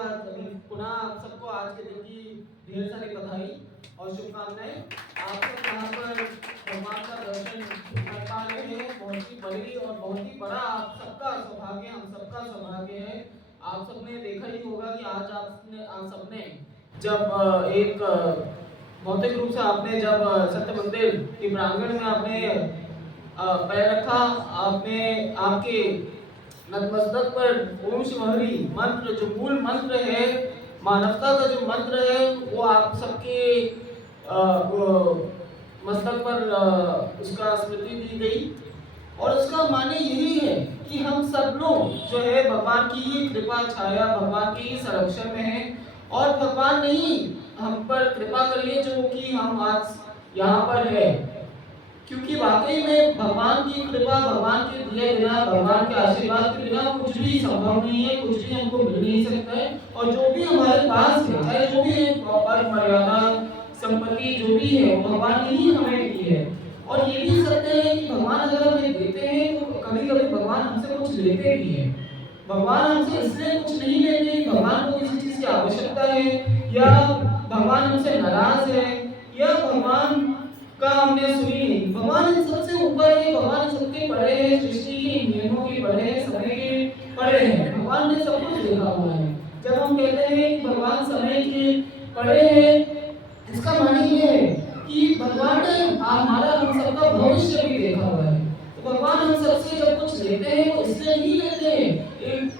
धन्यवाद। पुनः आप सबको आज के दिन की ढेर सारी बधाई और शुभकामनाएं। आप सब यहाँ पर भगवान का दर्शन कर पा रहे हैं, बहुत ही बड़ी और बहुत ही बड़ा आप सबका सौभाग्य, हम सबका सौभाग्य है। आप सबने देखा ही होगा कि आज आप सबने जब एक भौतिक रूप से आपने जब सत्य मंदिर के प्रांगण में आपने पैर रखा, आपने आपके नतमस्तक पर ओम शिव हरि मंत्र, जो मूल मंत्र है, मानवता का जो मंत्र है, वो आप सबके मस्तक पर उसका स्मृति दी गई। और उसका माने यही है कि हम सब लोग जो है भगवान की ही कृपा छाया, भगवान की ही संरक्षण में है। और भगवान ने ही हम पर कृपा कर ली जो कि हम आज यहाँ पर है, क्योंकि वाकई में भगवान की कृपा, भगवान के दिए बिना, भगवान के आशीर्वाद के बिना कुछ भी संभव नहीं है, कुछ भी हमको मिल नहीं सकता है। और जो भी हमारे पास है, चाहे जो भी पद मर्यादा संपत्ति जो भी है, वो भगवान ने ही हमें दी है। और ये भी सत्य है कि भगवान अगर हमें देते हैं तो कभी कभी भगवान हमसे कुछ लेते भी है। भगवान हमसे इसलिए कुछ नहीं लेते, भगवान को किसी चीज की आवश्यकता है, या भगवान हमसे नाराज है, या भगवान का हमने सुनी नहीं। भगवान इन सबसे ऊपर है, भगवान सबके परे है, सृष्टि के नियमों के परे है, समय के परे है। भगवान ने सब कुछ देखा हुआ है। जब हम कहते हैं कि भगवान समय के परे है, इसका माने ये है कि भगवान ने हमारा हम सबका भविष्य भी देखा हुआ है। तो भगवान हम सबसे जब कुछ लेते हैं तो इसलिए नहीं लेते हैं एक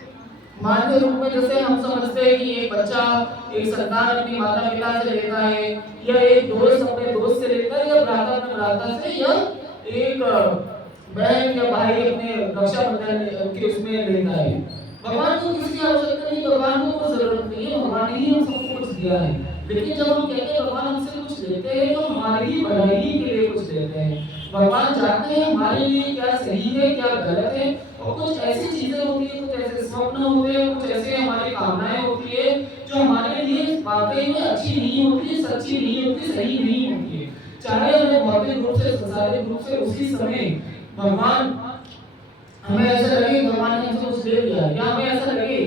मान के रूप में, जैसे हम समझते हैं कि एक बच्चा, एक संतान अपनी माता पिता से लेता है, या एक दोस्त अपने दोस्त से लेता है, या भ्राता अपने भ्राता से, या एक बहन या भाई अपने रक्षाबंधन के उसमें लेता है। भगवान को किसी की आवश्यकता नहीं, भगवान को कोई जरूरत नहीं है, भगवान ने ही हम सबको कुछ दिया है। लेकिन जब हम कहते हैं भगवान हमसे कुछ लेते हैं तो हमारी ही भलाई के लिए कुछ लेते हैं। भगवान जानते हैं हमारे लिए क्या सही है, क्या गलत है। और कुछ ऐसी चीजें होती है, कुछ ऐसे स्वप्न होते हैं, कुछ ऐसे हमारी कामनाएं होती है जो हमारे लिए वाकई में अच्छी नहीं होती, सच्ची नहीं होती, सही नहीं होती है। चाहे हमें भौतिक रूप से, संसारिक रूप से उसी समय भगवान हमें ऐसा लगे भगवान ने हमसे कुछ दे दिया, या हमें ऐसा लगे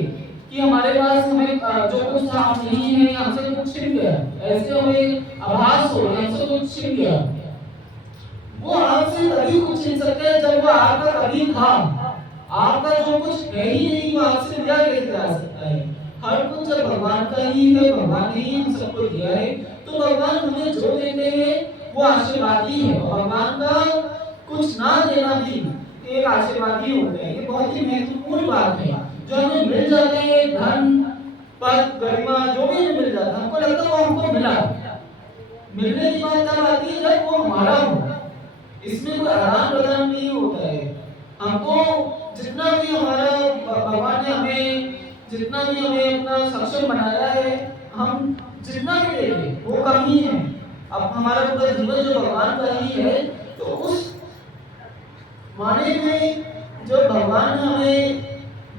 कि हमारे पास हमें जो कुछ था नहीं है, हमसे कुछ छिन गया, ऐसे हमें आभास हो हमसे कुछ छिन गया। वो आपसे तभी कुछ छिन सकता है जब वो आपका कभी था। आपका जो कुछ है ही नहीं, वो आपसे लिया कैसे जा सकता है? हर कुछ जब भगवान का ही है, भगवान ने ही हम सबको दिया है, तो भगवान हमें जो देते हैं वो आशीर्वाद ही है। भगवान का कुछ ना देना भी एक आशीर्वाद ही होता है। ये बहुत ही महत्वपूर्ण बात है। जो हमें मिल जाते हैं, धन पद गरिमा जो भी हमें मिल जाता है, हमको लगता है वो हमको मिला। मिलने की बात तब आती है जब वो हमारा हो। इसमें कोई आदान प्रदान नहीं होता है। हमको जितना भी हमारा भगवान ने हमें, जितना भी हमें अपना सक्षम बनाया है, हम जितना भी दे दें वो कम ही है। अब हमारा पूरा जीवन जो भगवान का ही है, तो उस माने में जो भगवान ने हमें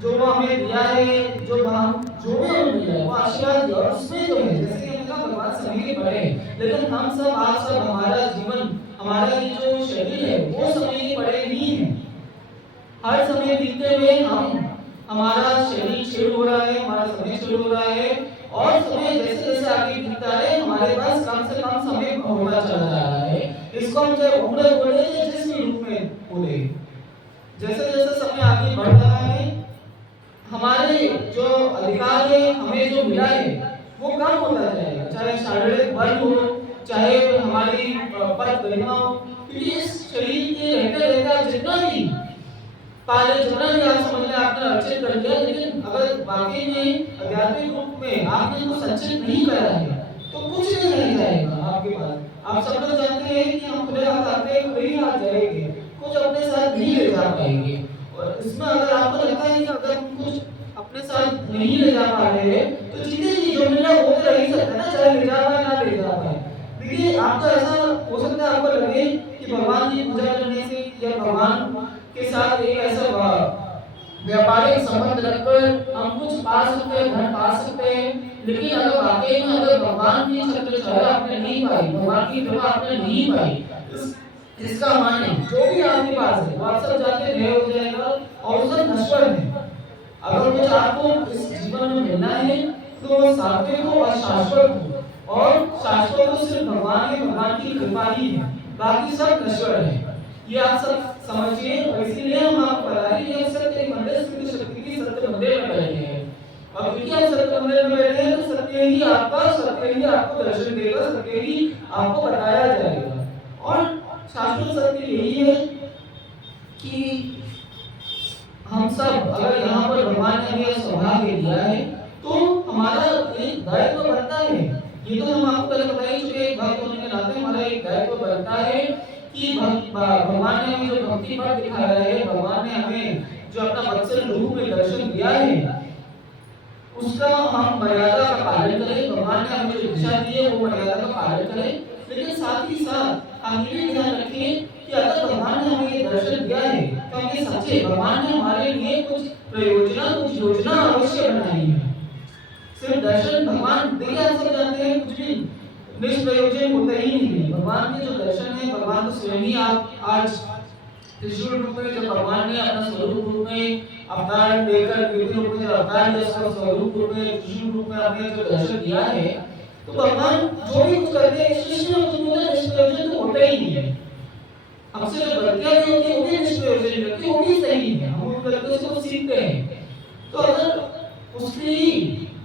जो हमें दिया है, जो हम जो भी हमें मिला है वो आशीर्वाद दिया। और उसमें जो है, जैसे कि हमने कहा भगवान सभी के बड़े हैं, लेकिन हम सब आप सब हमारा जीवन, हमारा ये जो शरीर है वो सभी के बड़े नहीं है। हर समय बीतते हुए हमारा शरीर क्षीण हो रहा है, हमारा समय क्षीण हो रहा है, और समय जैसे जैसे आगे बीतता है हमारे पास कम से कम समय होता चला जा रहा है। इसको हम चाहे उम्र बोले या जिस भी रूप में बोले, जैसे जैसे समय आगे बढ़ रहा है हमारे जो अधिकार है, हमें जो मिला है वो कम होता जाएगा। चाहे शारीरिक बल हो, चाहे हमारी पद गरिमा हो, क्योंकि इस शरीर के रहते रहते जितना भी पाले, जितना भी आप समझ लें आपने अर्चित कर लिया, लेकिन अगर वाकई में आध्यात्मिक रूप में आपने इसको संचित नहीं करा है तो कुछ नहीं रह जाएगा आपके पास। आप सब लोग जानते हैं कि हम खुले हाथ आते हैं, खुले हाथ जाएंगे, कुछ अपने साथ नहीं ले जा पाएंगे। और इसमें अगर आपको लगता है कि अगर हम कुछ अपने साथ नहीं ले जा पा रहे हैं तो चीजें नहीं, जो मिला वो तो रह ही सकता है ना, चाहे ले जा पाए ना ले जा पाए। देखिए आपको ऐसा हो सकता है, आपको लगे कि भगवान की पूजा करने से या भगवान के साथ एक ऐसा व्यापारिक संबंध रखकर हम कुछ पा सकते हैं, धन पा सकते हैं, लेकिन अगर वाकई में अगर भगवान की छत्र छाया आपने नहीं पाई, भगवान की कृपा आपने नहीं पाई, इसका माने जो भी आपके पास है वो आप सब जाके व्यय हो जाएगा और सब नश्वर है। अगर कुछ आपको इस जीवन में मिलना है तो वो सात्विक हो और शाश्वत हो, और शाश्वत तो सिर्फ भगवान की कृपा ही है, बाकी सब नश्वर है। ये आप सब समझिए। और इसीलिए हम आपको बता रहे हैं कि हम सत्य मंदिर स्थित शक्ति की सत्य मंदिर में बैठे हैं। और क्योंकि हम सत्य मंदिर में बैठे हैं तो सत्य ही आपको दर्शन देगा, सत्य ही आपको बताया जाएगा। और शाश्वत सत्य यही है कि हम सब अगर यहाँ पर भगवान ने हमें सौभाग्य दिया है तो हमारा एक दायित्व बनता है। ये तो हम आपको पहले बता ही चुके, एक भक्त होने के नाते हमारा एक दायित्व बनता है कि भगवान ने हमें जो भक्ति पथ दिखाया है, भगवान ने हमें जो अपना वत्सल रूप में दर्शन दिया है, उसका हम मर्यादा का पालन करें। भगवान ने हमें जो दिशा दी है वो मर्यादा का पालन करें। लेकिन साथ ही साथ हम ये ध्यान रखें कि अगर भगवान ने हमें ये दर्शन दिया है तो हम ये समझे भगवान ने हमारे लिए कुछ कुछ योजना अवश्य बनाई है। सिर्फ दर्शन भगवान देखिए, आप सब जानते हैं कुछ भी निष्प्रयोजन होता ही नहीं है। भगवान के जो दर्शन है, भगवान तो स्वयं ही आप आज त्रिशूल रूप में जब भगवान ने अपना स्वरूप रूप में अवतार लेकर विभिन्न रूप में अवतार लिया, स्वरूप रूप में त्रिशूल रूप में आपने जो दर्शन दिया है, तो भगवान जो भी कुछ करते हैं सृष्टि में कुछ निष्प्रयोजन तो होता ही नहीं है। हमसे जो गलतियां भी होती है वो भी निष्प्रयोजन होती है, वो भी सही है, हम उन गलतियों से कुछ सीखते हैं। तो अगर उसके ही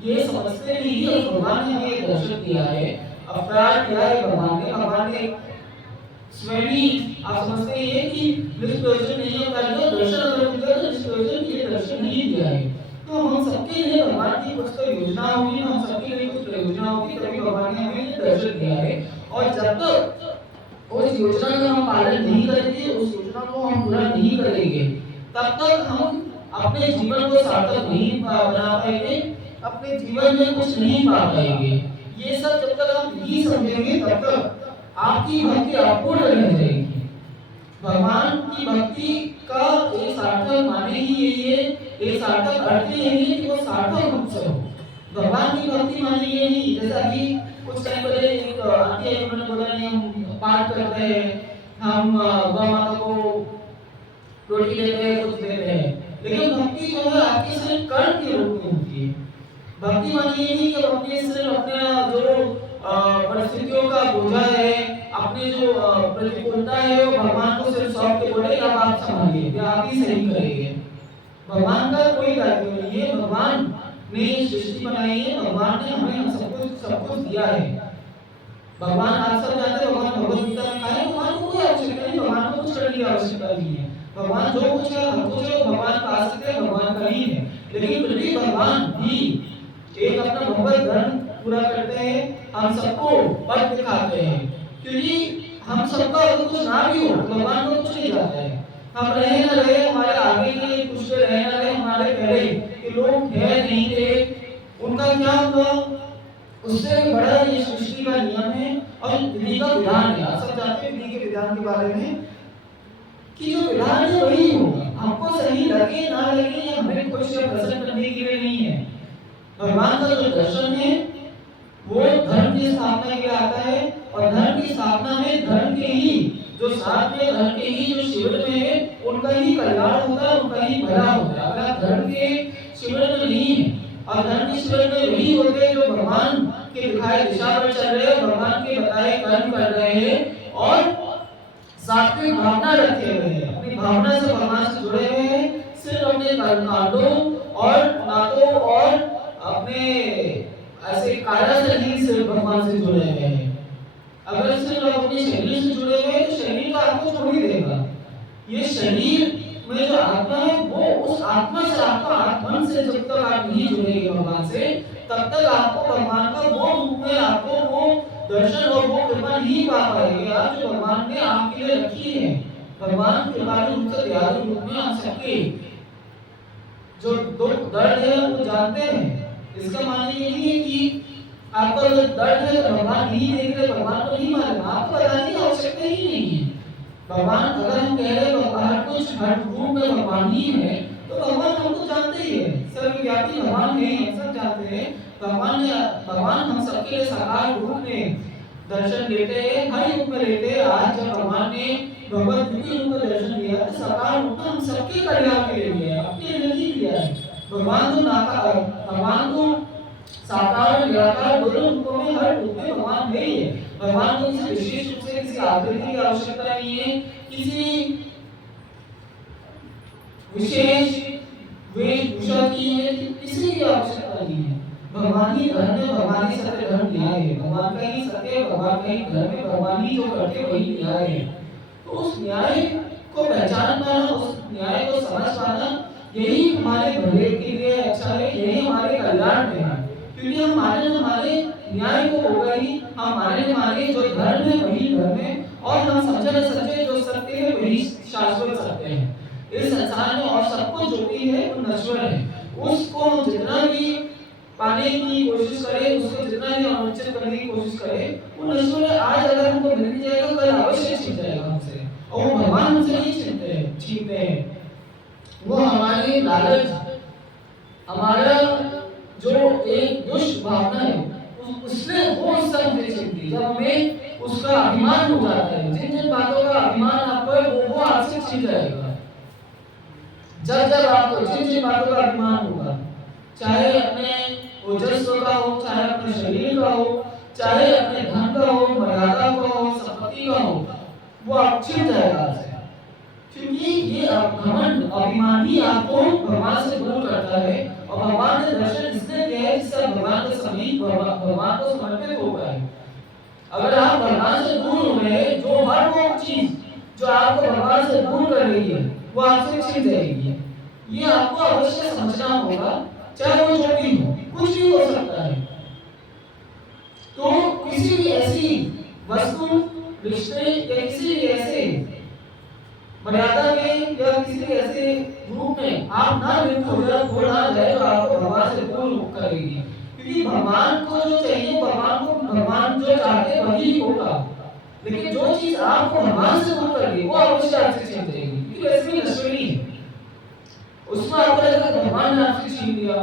ये समझते ही भगवान ने हमें दर्शन दिया है, अवतार दिया है भगवान ने स्वयं आप समझते हैं कि निष्प्रयोजन नहीं होता है, दर्शन अगर दिया तो निष्प्रयोजन के लिए दर्शन नहीं दिया है। तो हम सबके लिए भगवान की कुछ तो योजना होगी, हम सबके लिए कुछ योजना होगी, तभी भगवान ने हमें दर्शन दिया है। और जब तक उस योजना का हम पालन नहीं करेंगे, उस योजना को हम पूरा नहीं करेंगे, तब तक हम अपने जीवन को सार्थक नहीं बना पाएंगे, अपने जीवन में कुछ नहीं पा पाएंगे। ये सब जब तक हम नहीं समझेंगे तब तक आपकी भक्ति अपूर्ण रह जाएगी। भगवान की भक्ति का एक सार्थक माने ही यही है, एक सार्थक अर्थ यही है कि वो सार्थक रूप से हो। भगवान की भक्ति माने ये नहीं, जैसे अभी कुछ टाइम पहले एक आंटी आई, उन्होंने बोला नहीं हम पाठ करते हैं, हम गौ माता को रोटी देते हैं, कुछ देते हैं, लेकिन भक्ति जो है आपके सिर्फ कर्म के रूप में होती है। भक्ति माने ये नहीं कि अपने सिर्फ अपना जो परिस्थितियों का बोझा है, अपने जो प्रतिकूलता है, वो भगवान को सिर्फ सौंप के बोले अब आप संभालिए या आप ही सही करेंगे। भगवान का कोई दायित्व नहीं है, भगवान ने सृष्टि बनाई है, भगवान ने हमें सब कुछ दिया है। भगवान आप सब जानते हैं, भगवान भगवद गीता में कहा है भगवान को कोई आवश्यकता नहीं, भगवान को कुछ करने की आवश्यकता नहीं है। भगवान जो कुछ है हम कुछ है भगवान पा सकते हैं, भगवान का ही है। लेकिन फिर भी भगवान भी एक अपना भगवत धर्म पूरा करते हैं, हम सबको पथ दिखाते हैं, क्योंकि हम सबका अगर कुछ ना भी हो भगवान को कुछ नहीं जाता है। हम रहे ना रहे, हमारे आगे के कुछ रहे ना रहे, हमारे पहले के लोग है नहीं थे, उनका क्या हुआ, उससे बड़ा ये सृष्टि का नियम है और विधि का विधान है। आप सब जानते हैं विधि के विधान के बारे में कि जो विधान है वही होगा, हमको सही लगे ना लगे, हमें कुछ प्रसन्न करने के लिए नहीं है। भगवान का जो दर्शन है वो धर्म की स्थापना के लिए आता है, और धर्म की स्थापना में धर्म के ही जो साथ में धर्म के ही जो शिविर में है उनका ही कल्याण होता है, उनका ही भला होता है। अगर आप धर्म के शिविर में नहीं है और धर्म के शिविर में वही होते हैं जो भगवान के दिखाए दिशा पर चल रहे हैं, भगवान के बताए कर्म कर रहे हैं और साथ में भावना रखे हुए हैं, अपनी भावना से भगवान से जुड़े हुए हैं, सिर्फ अपने कर्मकांडों और नातों और अपने ऐसे काया से नहीं, सिर्फ भगवान से जुड़े हुए हैं। अगर सिर्फ अपने शरीर से जुड़े हुए हैं तो शरीर का आपको छोड़ ही देगा। ये शरीर में जो आत्मा है वो उस आत्मा से, आपका आत्मन से जब तक आप नहीं जुड़ेंगे भगवान से, तब तक आपको भगवान का वो रूप में आपको वो दर्शन और वो कृपा नहीं पा पाएंगे आप जो भगवान ने आपके लिए रखी है। भगवान कृपालु रूप से दयालु रूप में हम सबके जो दुख दर्द है वो जानते हैं। इसका माने ये नहीं है कि आपका जो दर्द है तो भगवान नहीं देख रहे, भगवान को नहीं मालूम, आपको बताने की आवश्यकता ही नहीं है। भगवान अगर हम कह रहे हर कुछ हर रूप में भगवान ही है तो भगवान हमको जानते ही है, सर्वव्यापी भगवान है, हम सब जानते हैं। भगवान हम सबके लिए साकार रूप में दर्शन देते हैं, हर रूप में लेते हैं। आज जब भगवान ने भगवत रूपी रूप में दर्शन दिया तो साकार रूप में हम सबके कल्याण के लिए दिया है, अपने लिए नहीं दिया है। भगवान को साकार निराकार दोनों रूपों में, हर रूप में भगवान है ही है। भगवान को किसी विशेष रूप से किसी आकृति की आवश्यकता नहीं है, किसी विशेष वेशभूषा की है, किसी की आवश्यकता नहीं है। भगवान ही धर्म है, भगवान ही सत्य धर्म न्याय है, भगवान का ही सत्य, भगवान का ही धर्म है, भगवान ही जो करते वही न्याय है। तो उस न्याय को पहचान पाना, उस न्याय को समझ पाना, यही हमारे भले के लिए अच्छा है, यही हमारे कल्याण में है। क्योंकि हम हमारे न्याय को होगा ही, हमारे जो धर्म है वही धर्म है, और हम सच्चे जो सत्य है वही शाश्वत सत्य है। इस संसार में और सब कुछ जो भी है वो नश्वर है। उसको जितना भी पाने की कोशिश करें, उसको जितना भी अनुचित करने की कोशिश करें, वो नश्वर है। आज अगर हमको मिल भी जाएगा, कल अवश्य छीन जाएगा हमसे, और वो भगवान हमसे नहीं छीनते हैं। वो हमारी लालच, हमारा जो एक दुष्ट भावना है, उसने वो सब हमसे छीनती है। जब हमें उसका अभिमान हो जाता है, जिन जिन बातों का अभिमान आपको है वो आपसे छीन जाएगा। जब आपको जिन जिन बातों का अभिमान होगा, चाहे अपने ओजस्व का हो, चाहे अपने शरीर का हो, चाहे अपने धन का हो, मर्यादा का हो, संपत्ति का हो, वो आप छीन जाएगा आपसे। क्योंकि ये घमंड, अभिमान ही आपको भगवान से दूर करता है, और भगवान ने दर्शन इसने दिया है जिससे भगवान के समीप, भगवान को समर्पित हो गए। अगर आप भगवान से दूर हो रहे हैं, जो हर वो चीज जो आपको भगवान से दूर कर रही है वो आपसे छीन जाएगी। ये आपको अवश्य समझना होगा, चाहे वो जो भी हो, कुछ भी हो सकता है। तो किसी भी ऐसी वस्तु, रिश्ते या किसी भी ऐसे मर्यादा में या किसी भी ऐसे रूप में आप ना लिप्त हो जाए जो आपको भगवान से दूर करेगी। क्योंकि भगवान को जो चाहिए, भगवान जो चाहते हैं वही होगा, लेकिन जो चीज आपको भगवान से दूर कर रही है वो अवश्य आपसे छीन जाएगी। क्योंकि वैसे भी नश्वरी है, उसमें आपको लगेगा भगवान ने आपसे छीन लिया,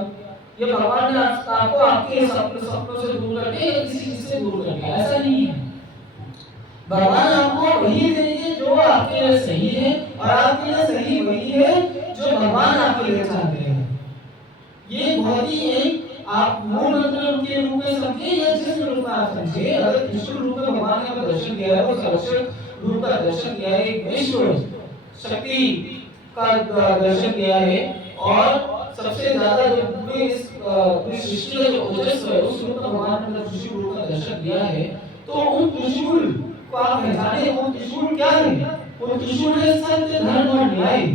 या भगवान ने आपको आपके सपनों से दूर कर दिया, या किसी चीज से दूर कर दिया। ऐसा नहीं है। भगवान आपको वही देंगे जो आपके लिए सही है, और आपके लिए सही वही है जो भगवान आपके लिए चाहते हैं। ये बहुत ही एक आप मूल मंत्र के रूप में समझिए, या जिस रूप में आप समझिए। अगर त्रिशूल रूप में भगवान ने आपको दर्शन दिया है, वो संरक्षक रूप का दर्शन दिया है, ईश्वर शक्ति का दर्शन दिया है, और सबसे ज्यादा जो इस सृष्टि का जो ओजस्व है उस रूप में भगवान ने त्रिशूल रूप का दर्शन दिया है। तो उन त्रिशूल को आप पहचाने, वो त्रिशूल क्या है? वो त्रिशूल है सत्य, धर्म और न्याय।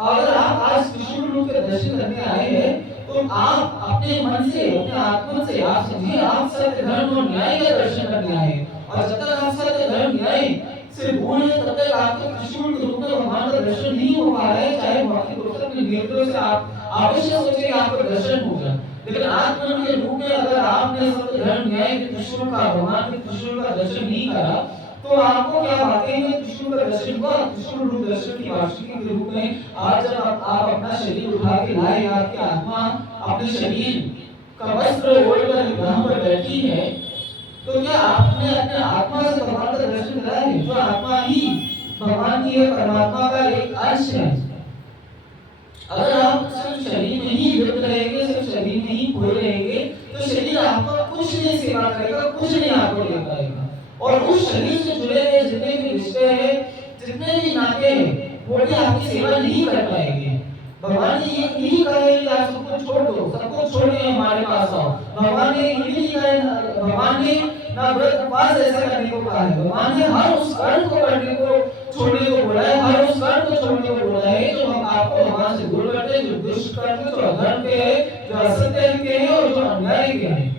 अगर आप आज त्रिशूल रूप के दर्शन करने आए हैं, तो आप अपने मन से, अपने आत्मा से आप समझिए आप सत्य, धर्म और न्याय का दर्शन करने आए हैं। और जब तक आप सत्य, धर्म, न्याय से दूर हैं, तब तक आपको त्रिशूल के रूप में भगवान का दर्शन नहीं हो पा रहा है। चाहे भौतिक रूप से नेत्रों से आप अवश्य सोचेंगे आपको दर्शन होगा, लेकिन आत्मा के रूप में अगर आपने सत्य, धर्म, न्याय के त्रिशूल का, भगवान के त्रिशूल का दर्शन नहीं करा, तो आपको क्या वाकई में त्रिशूल का दर्शन हुआ? त्रिशूल रूप दर्शन की वार्षिकी के रूप में आज जब आप अपना शरीर उठा के लाए, आपकी आत्मा अपने शरीर का वस्त्र ओढ़कर यहाँ पर बैठी है, तो क्या आपने अपने आत्मा से भगवान का दर्शन करा है? जो आत्मा ही भगवान की है, परमात्मा का एक अंश है। अगर आप सिर्फ शरीर में ही लिप्त रहेंगे, सिर्फ शरीर में ही खोए रहेंगे, तो शरीर आपका कुछ नहीं सेवा करेगा, कुछ नहीं आपको दे पाएगा। और उस शरीर से जुड़े हुए जितने भी रिश्ते हैं, जितने भी नाते हैं, वो भी आपकी सेवा नहीं कर पाएंगे। भगवान ने यही कहा है कि आप सबको छोड़ दो, सबको छोड़ के हमारे पास आओ। भगवान ने यही कहा है, भगवान ने ना व्रत उपवास ऐसा करने को कहा है, भगवान ने हर उस कर्म को करने को, छोड़ने को बोला है, हर उस कर्म को छोड़ने को बोला है जो हम आपको भगवान से दूर करते हैं, जो दुष्ट कर्म, जो अधर्म के हैं, जो असत्य के हैं और जो अन्याय के हैं।